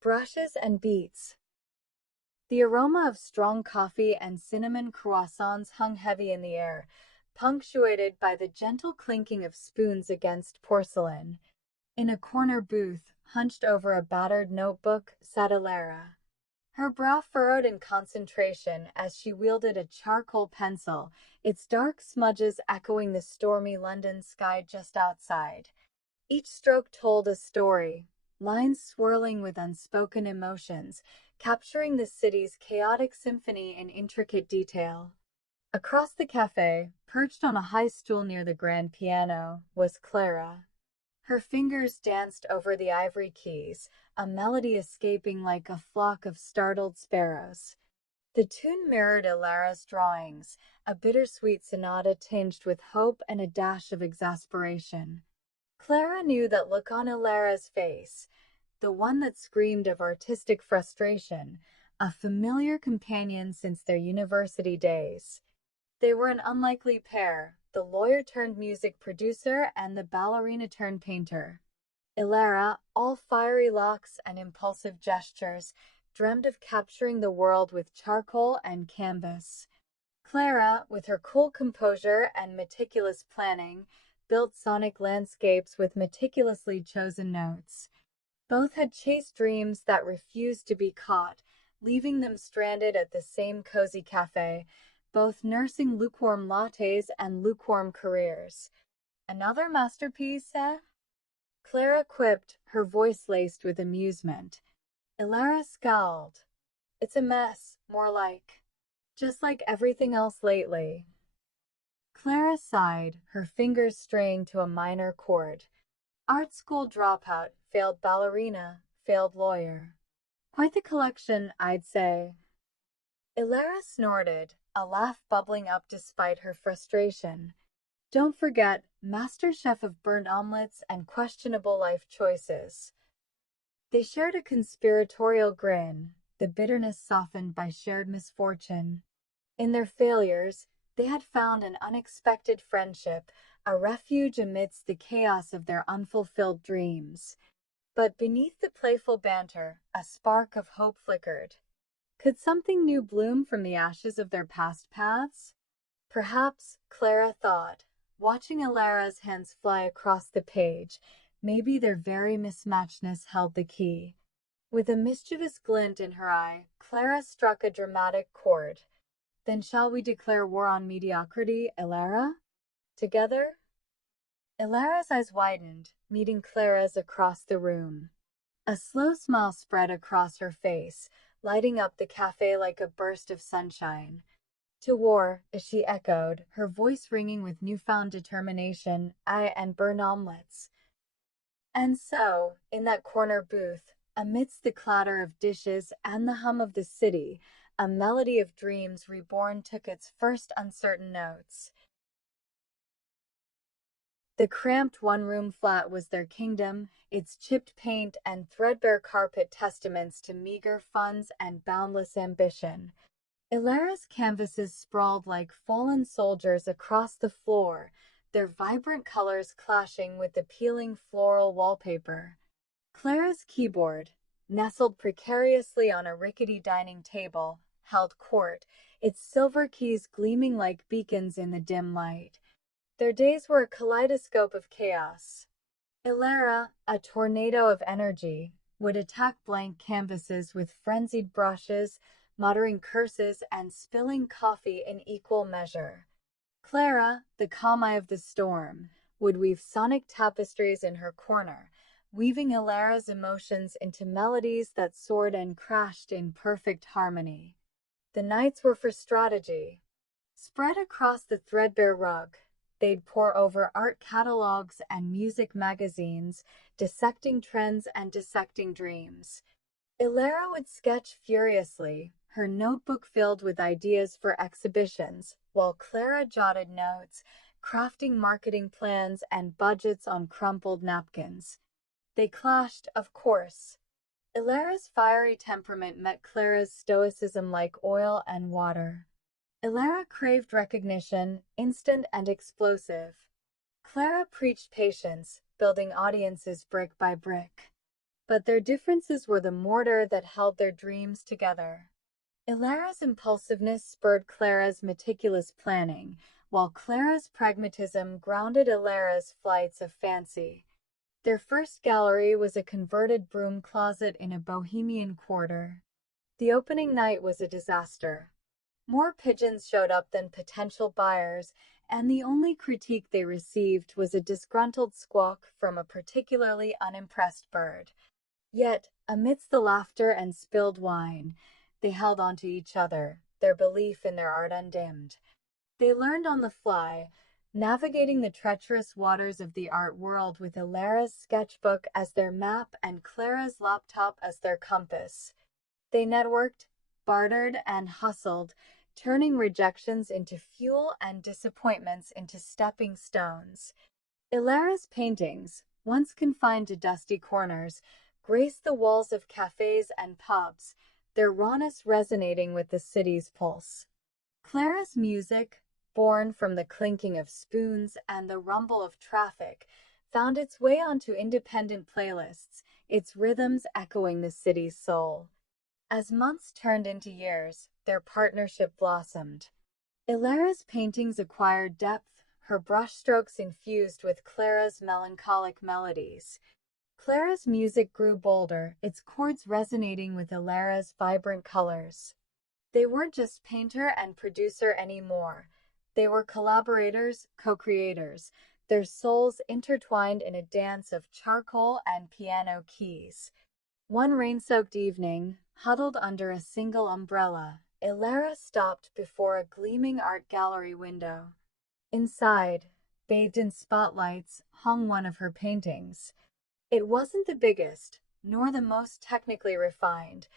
brushes and beats. The aroma of strong coffee and cinnamon croissants hung heavy in the air, punctuated by the gentle clinking of spoons against porcelain. In a corner booth, hunched over a battered notebook, sat Alara, her brow furrowed in concentration as she wielded a charcoal pencil, its dark smudges echoing the stormy London sky just outside. Each stroke told a story, lines swirling with unspoken emotions, capturing the city's chaotic symphony in intricate detail. Across the cafe, perched on a high stool near the grand piano, was Clara. Her fingers danced over the ivory keys, a melody escaping like a flock of startled sparrows. The tune mirrored Alara's drawings, a bittersweet sonata tinged with hope and a dash of exasperation. Clara knew that look on Alara's face, the one that screamed of artistic frustration, a familiar companion since their university days. They were an unlikely pair, the lawyer turned music producer and the ballerina turned painter. Ilara, all fiery locks and impulsive gestures, dreamed of capturing the world with charcoal and canvas. Clara, with her cool composure and meticulous planning, built sonic landscapes with meticulously chosen notes. Both had chased dreams that refused to be caught, leaving them stranded at the same cozy cafe, both nursing lukewarm lattes and lukewarm careers. Another masterpiece, eh? Clara quipped, her voice laced with amusement. Ilara scowled. It's a mess, more like. Just like everything else lately. Clara sighed, her fingers straying to a minor chord. Art school dropout, failed ballerina, failed lawyer. Quite the collection, I'd say. Ilara snorted, a laugh bubbling up despite her frustration. Don't forget, master chef of burnt omelets and questionable life choices. They shared a conspiratorial grin, the bitterness softened by shared misfortune. In their failures, they had found an unexpected friendship, a refuge amidst the chaos of their unfulfilled dreams. But beneath the playful banter, a spark of hope flickered. Could something new bloom from the ashes of their past paths? Perhaps, Clara thought, watching Alara's hands fly across the page, maybe their very mismatchedness held the key. With a mischievous glint in her eye, Clara struck a dramatic chord. Then shall we declare war on mediocrity, Alara? Together? Alara's eyes widened, meeting Clara's across the room. A slow smile spread across her face, lighting up the cafe like a burst of sunshine. To war, as she echoed, her voice ringing with newfound determination, and burn omelets. And so, in that corner booth, amidst the clatter of dishes and the hum of the city, a melody of dreams reborn took its first uncertain notes. The cramped one-room flat was their kingdom, its chipped paint and threadbare carpet testaments to meager funds and boundless ambition. Ilara's canvases sprawled like fallen soldiers across the floor, their vibrant colors clashing with the peeling floral wallpaper. Clara's keyboard, nestled precariously on a rickety dining table, held court, its silver keys gleaming like beacons in the dim light. Their days were a kaleidoscope of chaos. Ilara, a tornado of energy, would attack blank canvases with frenzied brushes, muttering curses and spilling coffee in equal measure. Clara, the calm eye of the storm, would weave sonic tapestries in her corner, weaving Ilara's emotions into melodies that soared and crashed in perfect harmony. The nights were for strategy. Spread across the threadbare rug, they'd pore over art catalogs and music magazines, dissecting trends and dissecting dreams. Ilara would sketch furiously, her notebook filled with ideas for exhibitions, while Clara jotted notes, crafting marketing plans and budgets on crumpled napkins. They clashed, of course. Ilara's fiery temperament met Clara's stoicism like oil and water. Ilara craved recognition, instant and explosive. Clara preached patience, building audiences brick by brick. but their differences were the mortar that held their dreams together. Ilara's impulsiveness spurred Clara's meticulous planning, while Clara's pragmatism grounded Ilara's flights of fancy. Their first gallery was a converted broom closet in a bohemian quarter. The opening night was a disaster. More pigeons showed up than potential buyers, and the only critique they received was a disgruntled squawk from a particularly unimpressed bird. Yet, amidst the laughter and spilled wine, they held on to each other, their belief in their art undimmed. They learned on the fly, navigating the treacherous waters of the art world with Ilara's sketchbook as their map and Clara's laptop as their compass. They networked, bartered, and hustled, turning rejections into fuel and disappointments into stepping stones. Ilara's paintings, once confined to dusty corners, graced the walls of cafes and pubs, their rawness resonating with the city's pulse. Clara's music, born from the clinking of spoons and the rumble of traffic, found its way onto independent playlists, its rhythms echoing the city's soul. As months turned into years, their partnership blossomed. Ilara's paintings acquired depth, her brushstrokes infused with Clara's melancholic melodies. Clara's music grew bolder, its chords resonating with Ilara's vibrant colors. They weren't just painter and producer anymore. They were collaborators, co-creators, their souls intertwined in a dance of charcoal and piano keys. One rain-soaked evening, huddled under a single umbrella, Ilara stopped before a gleaming art gallery window. Inside, bathed in spotlights, hung one of her paintings. It wasn't the biggest, nor the most technically refined,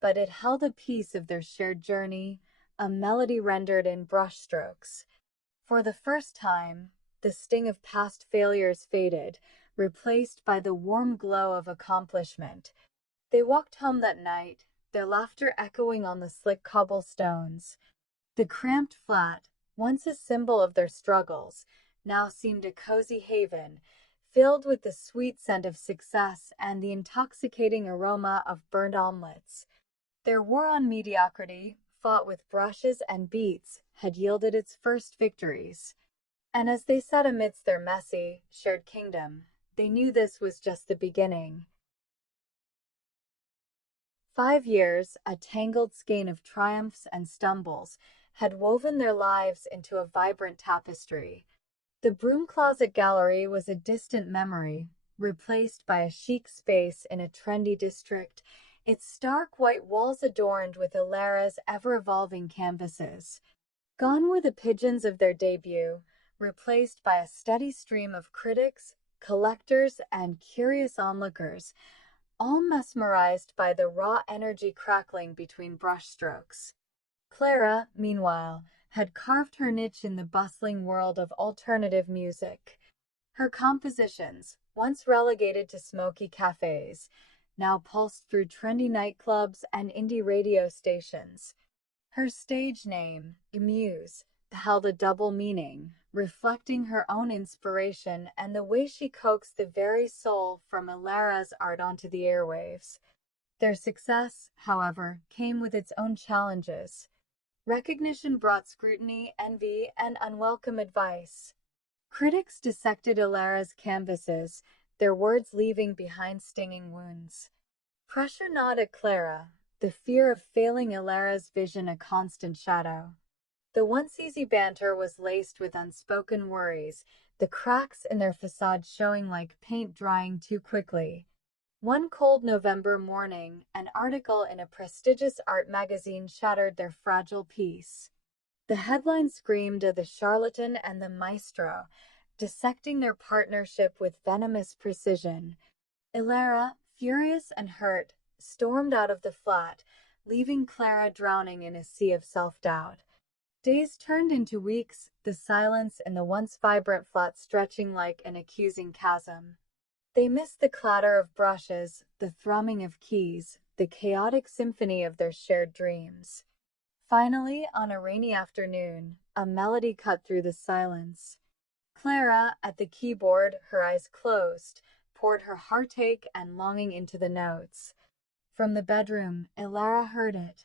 but it held a piece of their shared journey, a melody rendered in brushstrokes. For the first time, the sting of past failures faded, replaced by the warm glow of accomplishment. They walked home that night, their laughter echoing on the slick cobblestones. The cramped flat, once a symbol of their struggles, now seemed a cozy haven, filled with the sweet scent of success and the intoxicating aroma of burned omelets. Their war on mediocrity, fought with brushes and beats, had yielded its first victories. And as they sat amidst their messy, shared kingdom, they knew this was just the beginning. 5 years, a tangled skein of triumphs and stumbles, had woven their lives into a vibrant tapestry. The Broom Closet Gallery was a distant memory, replaced by a chic space in a trendy district, its stark white walls adorned with Ilara's ever-evolving canvases. Gone were the pigeons of their debut, replaced by a steady stream of critics, collectors, and curious onlookers, all mesmerized by the raw energy crackling between brushstrokes. Clara, meanwhile, had carved her niche in the bustling world of alternative music. Her compositions, once relegated to smoky cafes, now pulsed through trendy nightclubs and indie radio stations. Her stage name, Muse, held a double meaning, reflecting her own inspiration and the way she coaxed the very soul from Ilara's art onto the airwaves. Their success, however, came with its own challenges. Recognition brought scrutiny, envy, and unwelcome advice. Critics dissected Ilara's canvases, their words leaving behind stinging wounds. Pressure gnawed at Clara, the fear of failing Ilara's vision a constant shadow. The once easy banter was laced with unspoken worries, the cracks in their facade showing like paint drying too quickly. One cold November morning, an article in a prestigious art magazine shattered their fragile peace. The headline screamed of the charlatan and the maestro, dissecting their partnership with venomous precision. Ilara, furious and hurt, stormed out of the flat, leaving Clara drowning in a sea of self-doubt. Days turned into weeks, the silence in the once vibrant flat stretching like an accusing chasm. They missed the clatter of brushes, the thrumming of keys, the chaotic symphony of their shared dreams. Finally, on a rainy afternoon, a melody cut through the silence. Clara, at the keyboard, her eyes closed, poured her heartache and longing into the notes. From the bedroom, Elara heard it.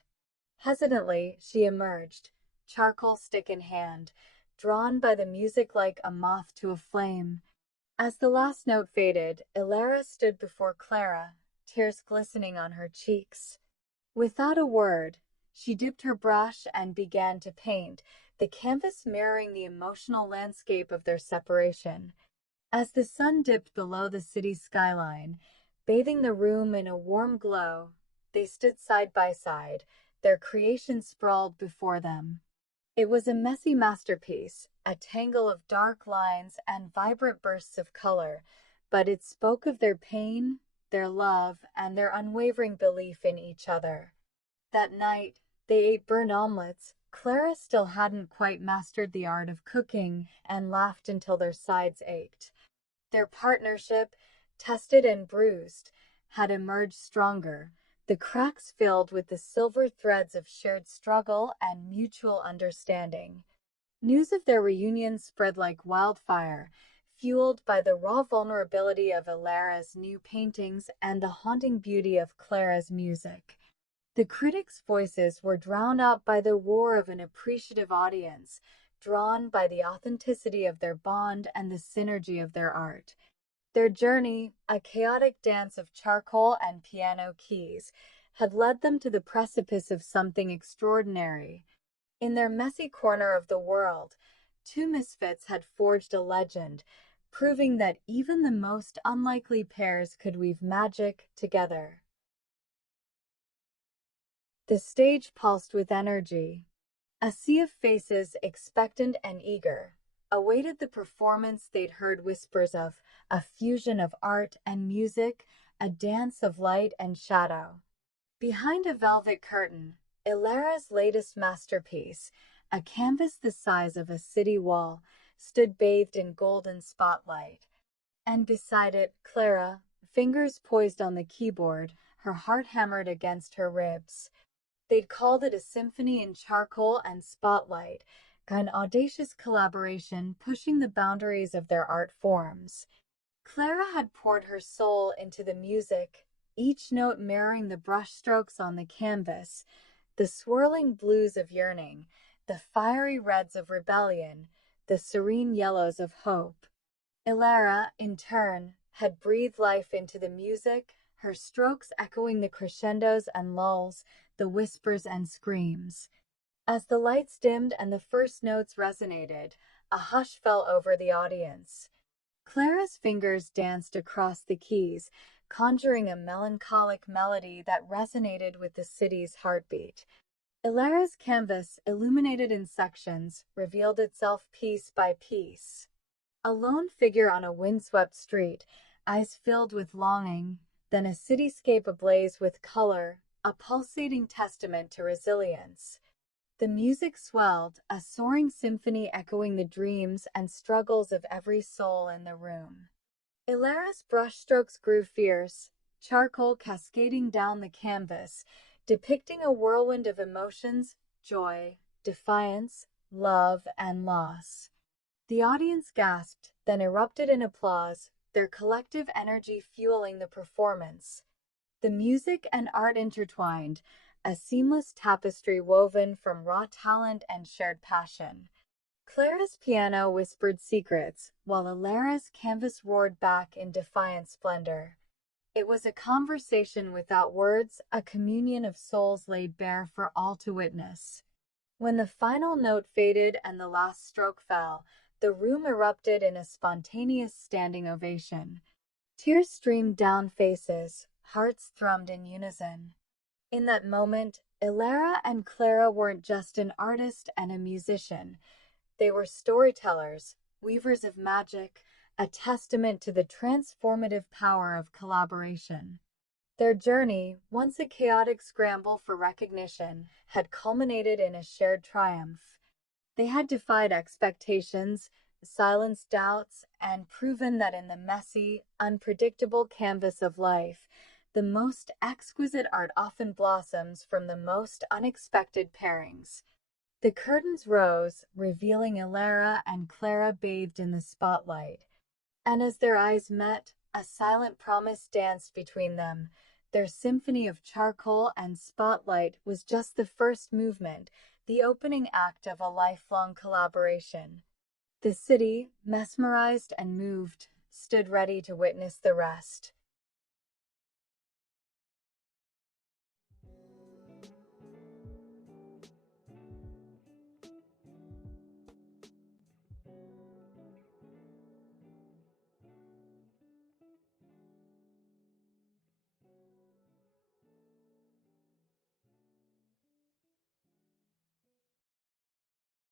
Hesitantly, she emerged, charcoal stick in hand, drawn by the music like a moth to a flame. As the last note faded, Elara stood before Clara, tears glistening on her cheeks. Without a word, she dipped her brush and began to paint, the canvas mirroring the emotional landscape of their separation. As the sun dipped below the city's skyline, bathing the room in a warm glow, they stood side by side, their creation sprawled before them. It was a messy masterpiece, a tangle of dark lines and vibrant bursts of color, but it spoke of their pain, their love, and their unwavering belief in each other. That night, they ate burnt omelets. Clara still hadn't quite mastered the art of cooking and laughed until their sides ached. Their partnership, tested and bruised, had emerged stronger, the cracks filled with the silver threads of shared struggle and mutual understanding. News of their reunion spread like wildfire, fueled by the raw vulnerability of Elara's new paintings and the haunting beauty of Clara's music. The critics' voices were drowned out by the roar of an appreciative audience, drawn by the authenticity of their bond and the synergy of their art. Their journey, a chaotic dance of charcoal and piano keys, had led them to the precipice of something extraordinary. In their messy corner of the world, two misfits had forged a legend, proving that even the most unlikely pairs could weave magic together. The stage pulsed with energy. A sea of faces, expectant and eager, awaited the performance they'd heard whispers of, a fusion of art and music, a dance of light and shadow. Behind a velvet curtain, Elara's latest masterpiece, a canvas the size of a city wall, stood bathed in golden spotlight. And beside it, Clara, fingers poised on the keyboard, her heart hammered against her ribs. They'd called it a symphony in charcoal and spotlight, an audacious collaboration pushing the boundaries of their art forms. Clara had poured her soul into the music, each note mirroring the brushstrokes on the canvas, the swirling blues of yearning, the fiery reds of rebellion, the serene yellows of hope. Elara, in turn, had breathed life into the music, her strokes echoing the crescendos and lulls, the whispers and screams. As the lights dimmed and the first notes resonated, a hush fell over the audience. Clara's fingers danced across the keys, conjuring a melancholic melody that resonated with the city's heartbeat. Elara's canvas, illuminated in sections, revealed itself piece by piece. A lone figure on a windswept street, eyes filled with longing, then a cityscape ablaze with color, a pulsating testament to resilience. The music swelled, a soaring symphony echoing the dreams and struggles of every soul in the room. Elara's brushstrokes grew fierce, charcoal cascading down the canvas, depicting a whirlwind of emotions, joy, defiance, love, and loss. The audience gasped, then erupted in applause, their collective energy fueling the performance. The music and art intertwined, a seamless tapestry woven from raw talent and shared passion. Clara's piano whispered secrets, while Elara's canvas roared back in defiant splendor. It was a conversation without words, a communion of souls laid bare for all to witness. When the final note faded and the last stroke fell, the room erupted in a spontaneous standing ovation. Tears streamed down faces, hearts thrummed in unison. In that moment, Elara and Clara weren't just an artist and a musician. They were storytellers, weavers of magic, a testament to the transformative power of collaboration. Their journey, once a chaotic scramble for recognition, had culminated in a shared triumph. They had defied expectations, silenced doubts, and proven that in the messy, unpredictable canvas of life, the most exquisite art often blossoms from the most unexpected pairings. The curtains rose, revealing Elara and Clara bathed in the spotlight. And as their eyes met, A silent promise danced between them. Their symphony of charcoal and spotlight was just the first movement, the opening act of a lifelong collaboration. The city, mesmerized and moved, stood ready to witness the rest.